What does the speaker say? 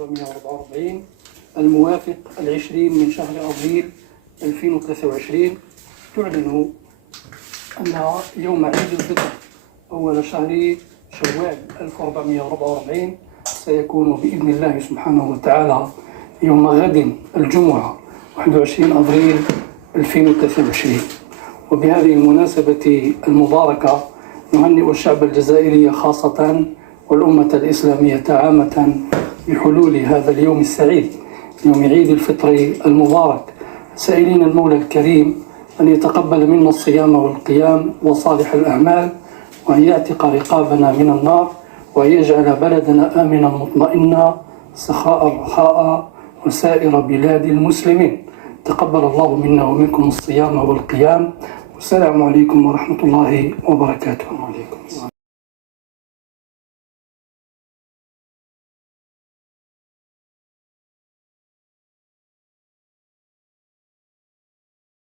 444 الموافق 20 من شهر أبريل 2023 تعلن أن يوم عيد الفطر أول شهر شوال 1444 سيكون بإذن الله سبحانه وتعالى يوم غد الجمعة 21 أبريل 2023. وبهذه المناسبة المباركة نهنئ الشعب الجزائري خاصة والأمة الإسلامية عامة بحلول هذا اليوم السعيد يوم عيد الفطر المبارك، سائلين المولى الكريم أن يتقبل منا الصيام والقيام وصالح الأعمال، وأن يعتق رقابنا من النار، وأن يجعل بلدنا آمنا مطمئنا سخاء رخاء وسائر بلاد المسلمين. تقبل الله منا ومنكم الصيام والقيام، والسلام عليكم ورحمة الله وبركاته.